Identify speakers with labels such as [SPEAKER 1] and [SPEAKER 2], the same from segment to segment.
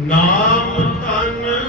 [SPEAKER 1] ਨਾਮ ਤਨ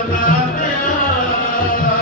[SPEAKER 1] ਸਦਾ ਪਿਆਰਾ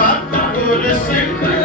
[SPEAKER 1] Satguru thing.